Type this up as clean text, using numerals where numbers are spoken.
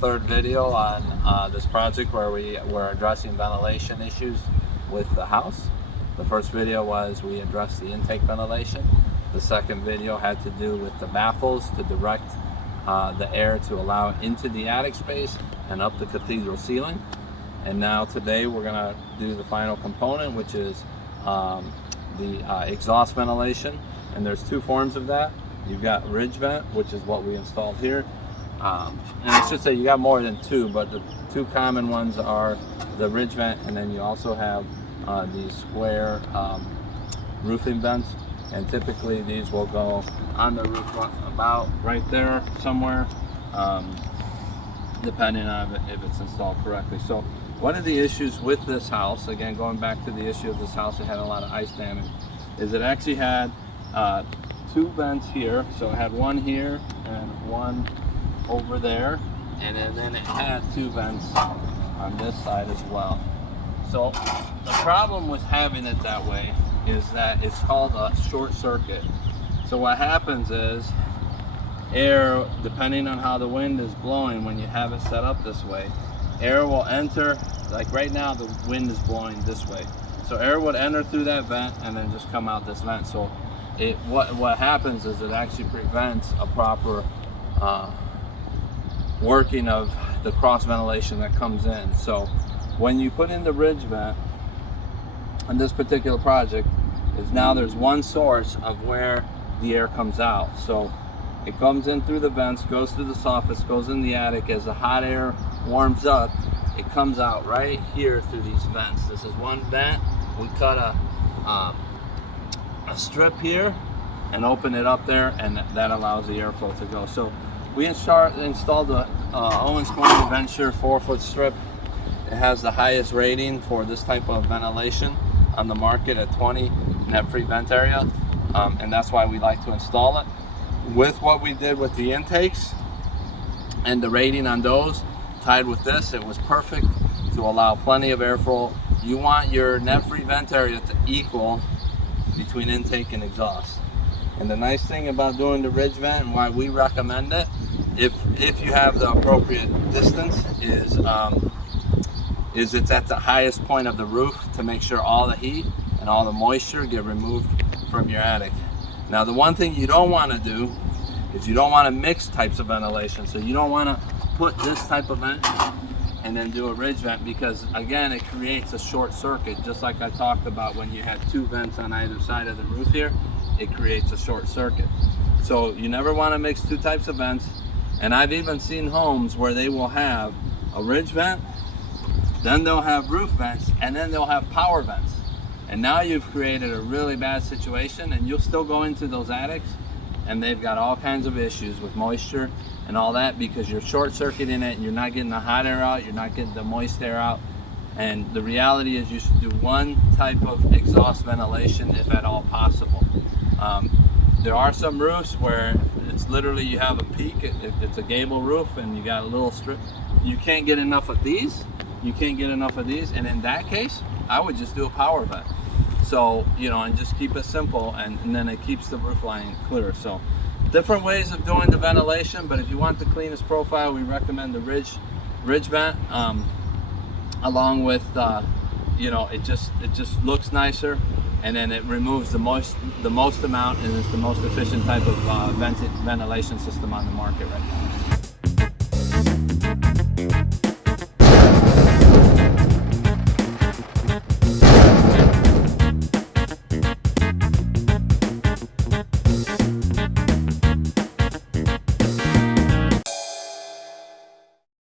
third video on this project where we were addressing ventilation issues with the house. The first video was we addressed the intake ventilation. The second video had to do with the baffles to direct the air to allow into the attic space and up the cathedral ceiling. And now today we're going to do the final component, which is the exhaust ventilation. And there's two forms of that. You've got ridge vent, which is what we installed here. And I should say you got more than two, but the two common ones are the ridge vent, and then you also have these square roofing vents. And typically these will go on the roof about right there somewhere, depending on if it's installed correctly. So one of the issues with this house, again going back to the issue of this house, it had a lot of ice damage, is it actually had two vents here. So it had one here and one over there, and then it had two vents on this side as well. So the problem with having it that way is that it's called a short circuit. So what happens is air, depending on how the wind is blowing, when you have it set up this way, air will enter, like right now the wind is blowing this way. So air would enter through that vent and then just come out this vent. So what happens is it actually prevents a proper working of the cross ventilation that comes in. So when you put in the ridge vent on this particular project, is now there's one source of where the air comes out. So it comes in through the vents, goes through the soffits, goes in the attic. As the hot air warms up, it comes out right here through these vents. This is one vent. We cut a strip here and open it up there, and that allows the airflow to go. So we installed the Owens Corning Venture 4-foot strip. It has the highest rating for this type of ventilation on the market at 20 net-free vent area, and that's why we like to install it. With what we did with the intakes and the rating on those tied with this, it was perfect to allow plenty of airflow. You want your net-free vent area to equal between intake and exhaust. And the nice thing about doing the ridge vent, and why we recommend it, if you have the appropriate distance, is it's at the highest point of the roof to make sure all the heat and all the moisture get removed from your attic. Now the one thing you don't want to do is you don't want to mix types of ventilation. So you don't want to put this type of vent and then do a ridge vent, because again it creates a short circuit, just like I talked about when you had two vents on either side of the roof here. It creates a short circuit. So you never want to mix two types of vents. And I've even seen homes where they will have a ridge vent, then they'll have roof vents, and then they'll have power vents. And now you've created a really bad situation, and you'll still go into those attics and they've got all kinds of issues with moisture and all that, because you're short circuiting it and you're not getting the hot air out, you're not getting the moist air out. And the reality is you should do one type of exhaust ventilation if at all possible. There are some roofs where it's literally you have a peak, it's a gable roof and you got a little strip. You can't get enough of these. You can't get enough of these, and in that case I would just do a power vent. So, you know, and just keep it simple, and then it keeps the roof line clear. So different ways of doing the ventilation, but if you want the cleanest profile, we recommend the ridge vent, along with you know, it just looks nicer, and then it removes the most amount, and it's the most efficient type of ventilation system on the market right now.